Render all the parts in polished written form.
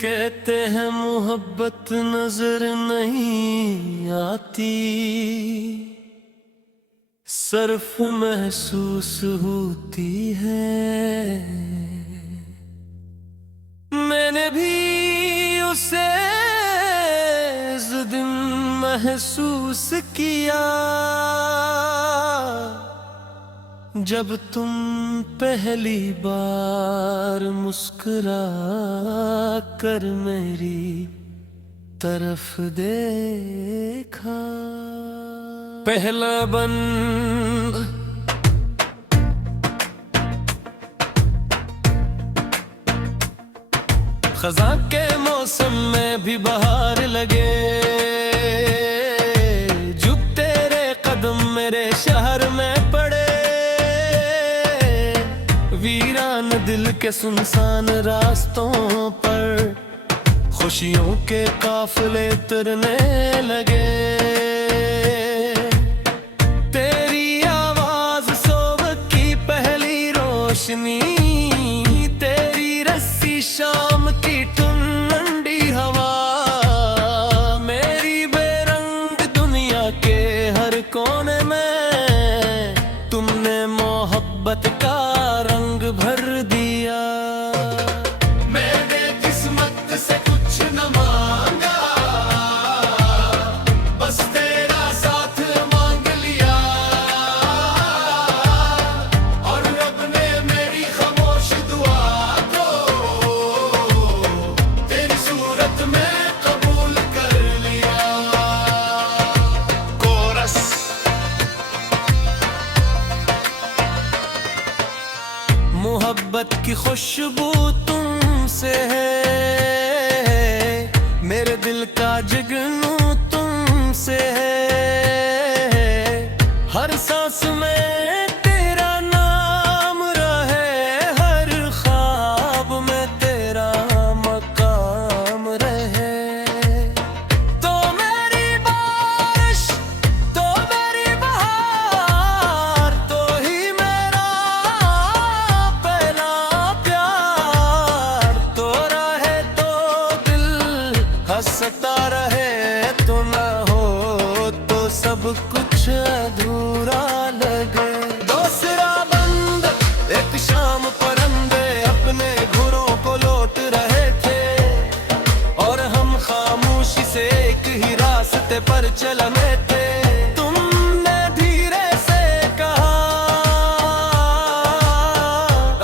कहते हैं मोहब्बत नजर नहीं आती, सिर्फ महसूस होती है। मैंने भी उसे इस दिन महसूस किया जब तुम पहली बार मुस्कुरा कर मेरी तरफ देखा। पहला बंद खज़ां के मौसम में भी बहार लगे, जब तेरे कदम मेरे शहर में पड़े। वीरान दिल के सुनसान रास्तों पर खुशियों के काफिले उतरने लगे। तेरी आवाज सुबह की पहली रोशनी, तेरी रस्सी शाम की ठंडी हवा, मेरी बेरंग दुनिया के हर कोने में तुमने मोहब्बत का रंग भर दिया। मैंने किस्मत से कुछ न मांगा, बस तेरा साथ मांग लिया। और रब ने मेरी खामोश दुआ को तेरी सूरत में कबूल कर लिया। कोरस मोहब्बत की खुशबू तुमसे है, मेरे दिल का जुगनू तुमसे है। हर सांस में तेरा नाम रहे, हर ख्वाब में तेरा मकाम रहे। तो मेरी बारिश, तो मेरी बहार, तो ही मेरा पहला प्यार। तो रहे तो दिल हंसता रहे, तो ना हो तो सब कुछ अधूरा लगे। दूसरा बंद एक शाम परिंदे अपने घरों को लौट रहे थे, और हम खामोशी से एक ही रास्ते पर चलने थे। तुमने धीरे से कहा,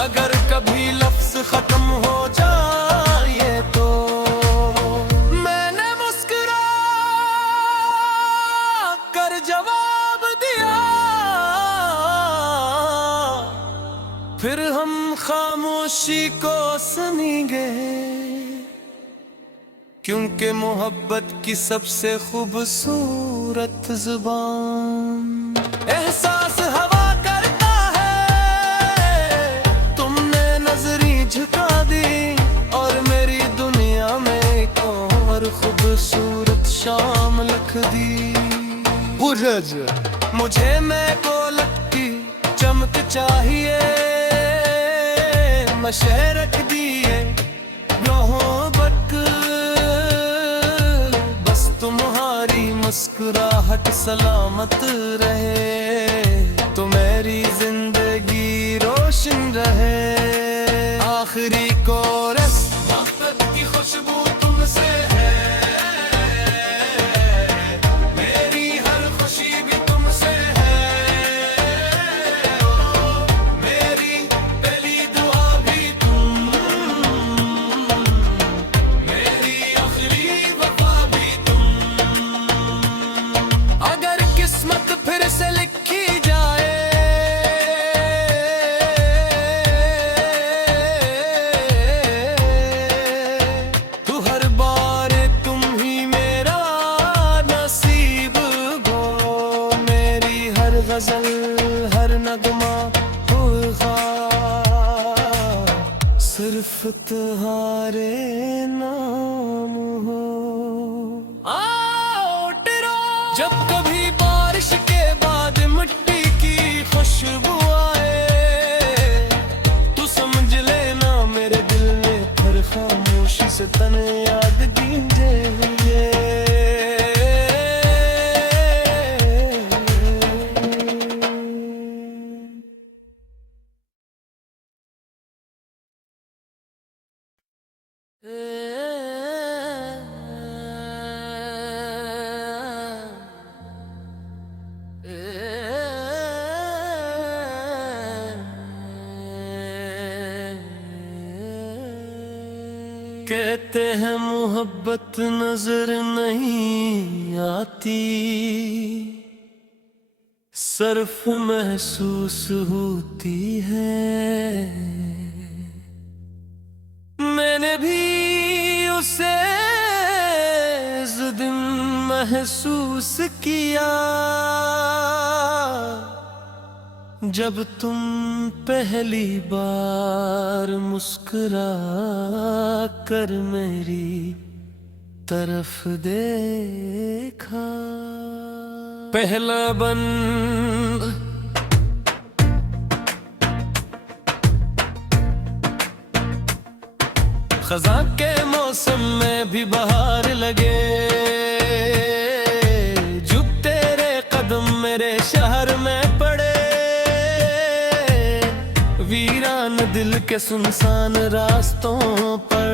अगर कभी लफ्ज खत्म हो जाए तो। मैंने मुस्कुरा कर जवाब दिया, फिर हम खामोशी को सुनेंगे, क्योंकि मोहब्बत की सबसे खूबसूरत जुबान एहसास हवा करता है। तुमने नजरी झुका दी और मेरी दुनिया में एक और खूबसूरत शाम लिख दी। मुझे मैं गोलक की चमक चाहिए, नशे रख दिए मोहब्बत, बस तुम्हारी मुस्कुराहट सलामत रहे, तो मेरी जिंदगी रोशन रहे। आखिरी कोरस मोहब्बत की खुशबू तुमसे है, मेरी हर खुशी भी तुमसे है। मेरी पहली दुआ भी तुम, मेरी आखिरी वफा भी तुम। अगर किस्मत फिर से लिखी जाए, तो हर बार तुम ही मेरा नसीब हो। मेरी हर गजल, हर नगमा होगा सिर्फ तुम्हारे नाम हो। आओ टिरो, जब कभी बारिश के बाद मिट्टी की खुशबू आए, तो समझ लेना मेरे दिल में हर खामोशी से तन याद गींजे हुए। कहते हैं मोहब्बत नजर नहीं आती, सिर्फ महसूस होती है। मैंने भी उसे इस दिन महसूस किया जब तुम पहली बार मुस्कुरा कर मेरी तरफ देखा। पहला बंद खज़ां के मौसम में भी बहार लगे, जब तेरे कदम मेरे शहर में पड़े। वीरान दिल के सुनसान रास्तों पर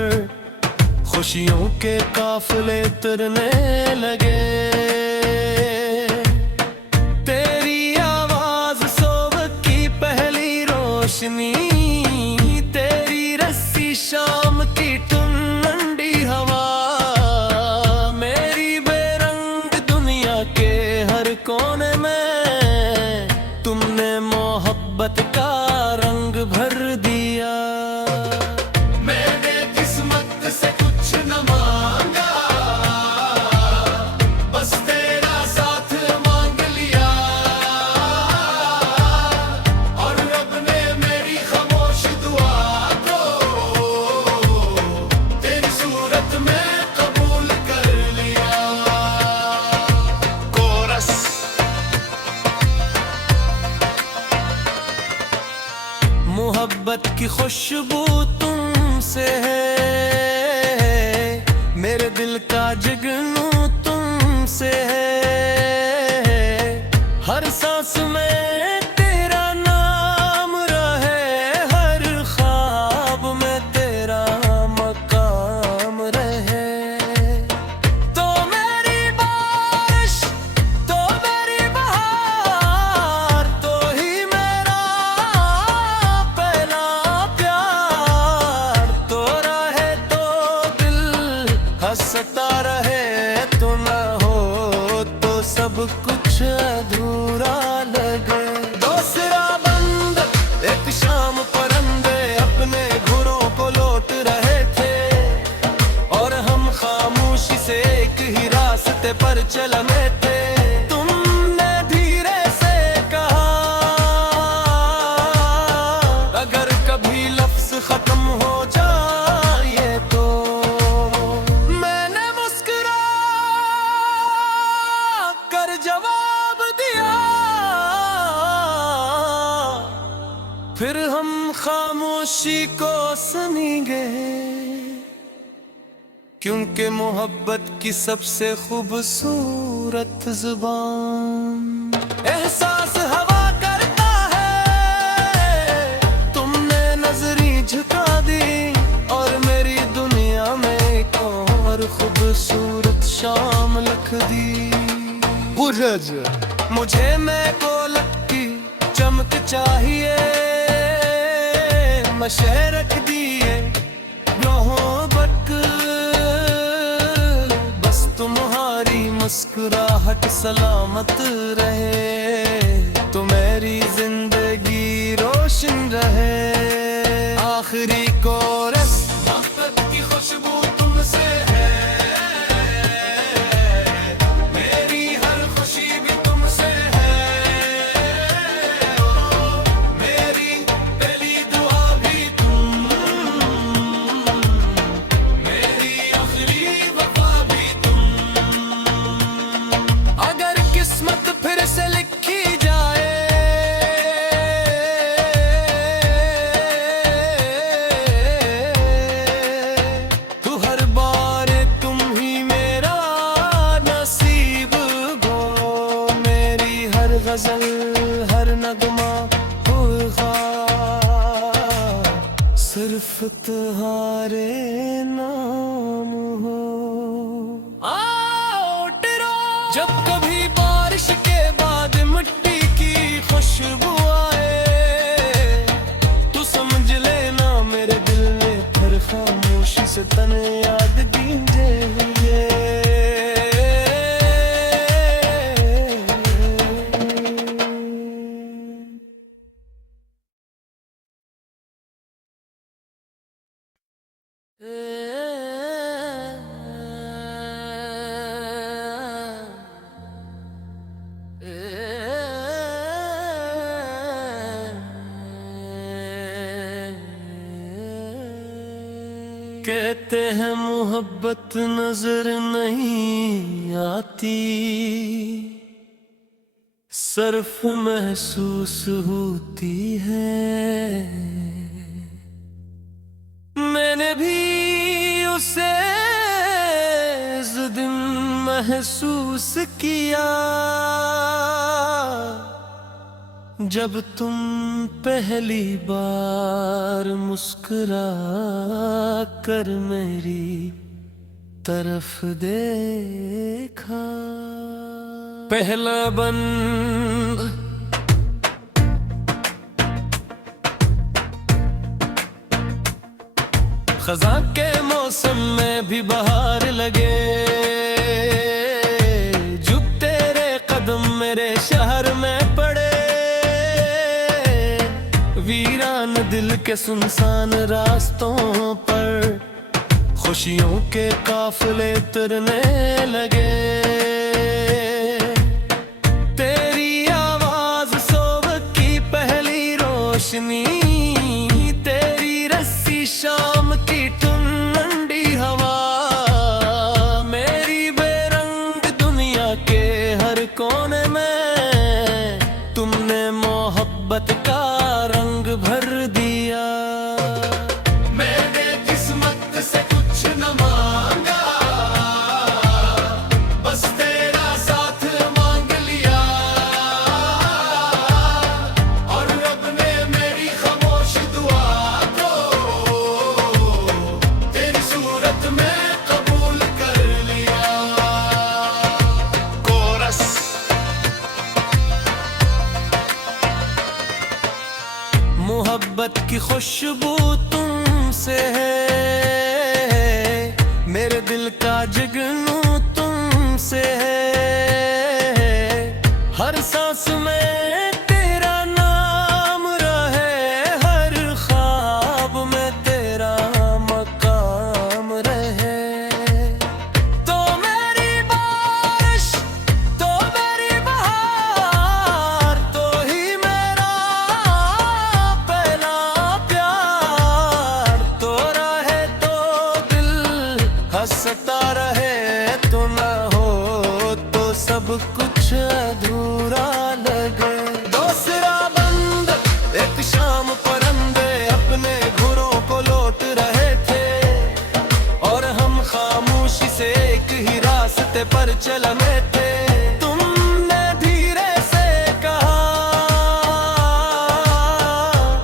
खुशियों के काफिले उतरने लगे। तेरी आवाज सुबह की पहली रोशनी, तेरी रस्सी शाम की ठंडी हवा, मेरी बेरंग दुनिया के हर कोने में तुमने मोहब्बत का रंग भर दिया। मैंने किस्मत से कुछ न मांगा, बस तेरा साथ मांग लिया। और रब ने मेरी खामोश दुआ को तेरी सूरत में कबूल कर लिया। कोरस मोहब्बत की खुशबू तुमसे है, मेरे दिल का जुगनू तुमसे है। हर सांस में तेरा नाम रहे, हर ख्वाब में तेरा मकाम रहे। तो मेरी बारिश, तो मेरी बहार, तो ही मेरा पहला प्यार। तो रहे तो दिल हंसता रहे, तो ना हो तो सब कुछ अधूरा लगे। दूसरा बंद एक शाम परिंदे अपने घरों को लौट रहे थे, और हम खामोशी से एक ही रास्ते पर चलने थे। तुमने धीरे से कहा, अगर कभी लफ्ज खत्म हो जाए तो। मैंने मुस्कुरा कर जवाब दिया, फिर हम खामोशी को सुनेंगे, क्योंकि मोहब्बत की सबसे खूबसूरत जुबान एहसास हवा करता है। तुमने नजरी झुका दी और मेरी दुनिया में एक और खूबसूरत शाम लिख दी। मुझे मैं कोलक की चमक चाहिए, मशे रख दिए मोहब्बत, बस तुम्हारी मुस्कुराहट सलामत रहे, तो मेरी जिंदगी रोशन रहे। आखिरी कोरस मोहब्बत की खुशबू तुमसे है, मेरी हर खुशी भी तुमसे है। मेरी पहली दुआ भी तुम, मेरी आखिरी वफा भी तुम। अगर किस्मत फिर से लिखी जाए, तुम्हारे नाम हो। आओ टिरो जब कभी बारिश के बाद मिट्टी की खुशबू आए, तू समझ लेना मेरे दिल में फिर खामोशी से तने याद गींजे हुए। कहते हैं मोहब्बत नजर नहीं आती, सिर्फ महसूस होती है। मैंने भी उसे इस दिन महसूस किया जब तुम पहली बार मुस्कुरा कर मेरी तरफ देखा। पहला बंद खज़ां के मौसम में भी बहार लगे, जब तेरे कदम मेरे शहर में पड़े। वीरान दिल के सुनसान रास्तों पर खुशियों के काफिले तुरने लगे। तेरी आवाज सुबह की पहली रोशनी, तेरी रस्सी शाम की ठंडी हवा, मेरी बेरंग दुनिया के हर कोने में तुमने मोहब्बत का रंग भर दिया। मैंने किस्मत से कुछ न मांगा, बस तेरा साथ मांग लिया। और रब ने मेरी खामोश दुआ को तेरी सूरत में कबूल कर लिया। कोरस मोहब्बत की खुशबू तुमसे है, मेरे दिल का जुगनू तुमसे है। हर सांस में तेरा नाम रहे, हर ख्वाब में तेरा मकाम रहे। तो मेरी बारिश, तो मेरी बहार, तो ही मेरा पहला प्यार। तो रहे तो दिल हंसता रहे, तो ना हो तो सब कुछ अधूरा लगे। दूसरा बंद एक शाम परिंदे अपने घरों को लौट रहे थे, और हम खामोशी से एक ही रास्ते पर चलने थे। तुमने धीरे से कहा,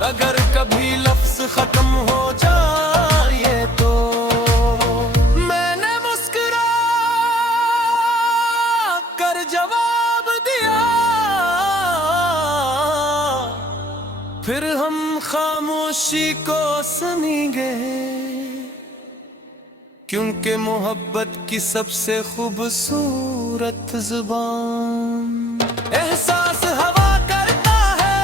अगर कभी लफ्ज खत्म हो जाए तो। मैंने मुस्कुरा कर जवाब दिया, फिर हम खामोशी को सुनी गए। क्योंकि मोहब्बत की सबसे खूबसूरत जुबान एहसास हवा करता है।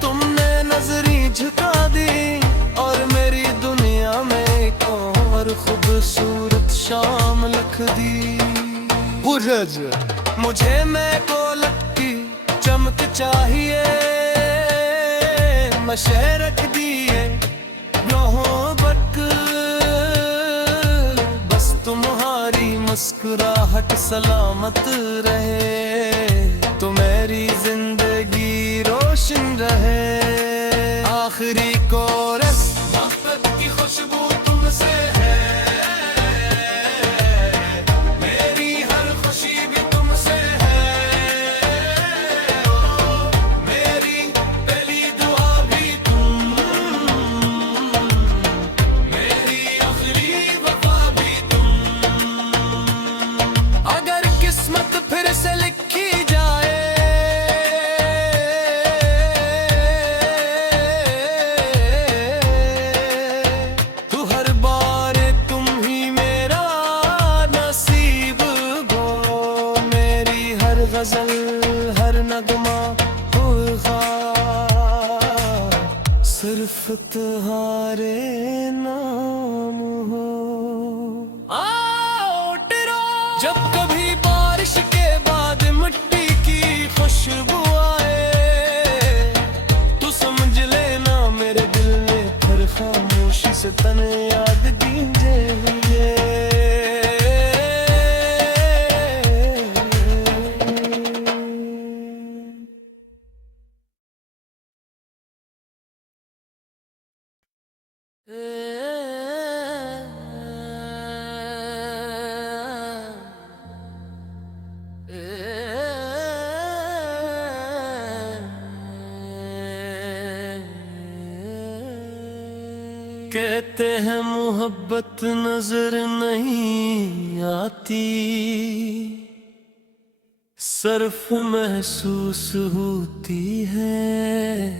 तुमने नजरी झुका दी और मेरी दुनिया में एक और खूबसूरत शाम लिख दी। मुझे मैं गोलक की चमक चाहिए, मशे रख दिए मोहब्बत, बस तुम्हारी मुस्कुराहट सलामत रहे। तो मेरी जिंदगी रोशन रहे। आखिरी कोरस मोहब्बत की खुशबू तुमसे है, मेरी हर खुशी भी तुमसे है। मेरी पहली दुआ भी तुम तुम्हारे नाम हो। आओ टिरो जब कभी बारिश के बाद मिट्टी की खुशबू आए, तू समझ लेना मेरे दिल में फिर खामोशी से तने याद गींजे हुए। कहते हैं मोहब्बत नजर नहीं आती, सिर्फ महसूस होती है।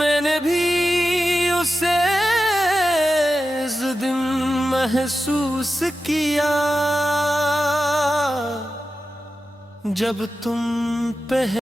मैंने भी उसे इस दिन महसूस किया जब तुम पे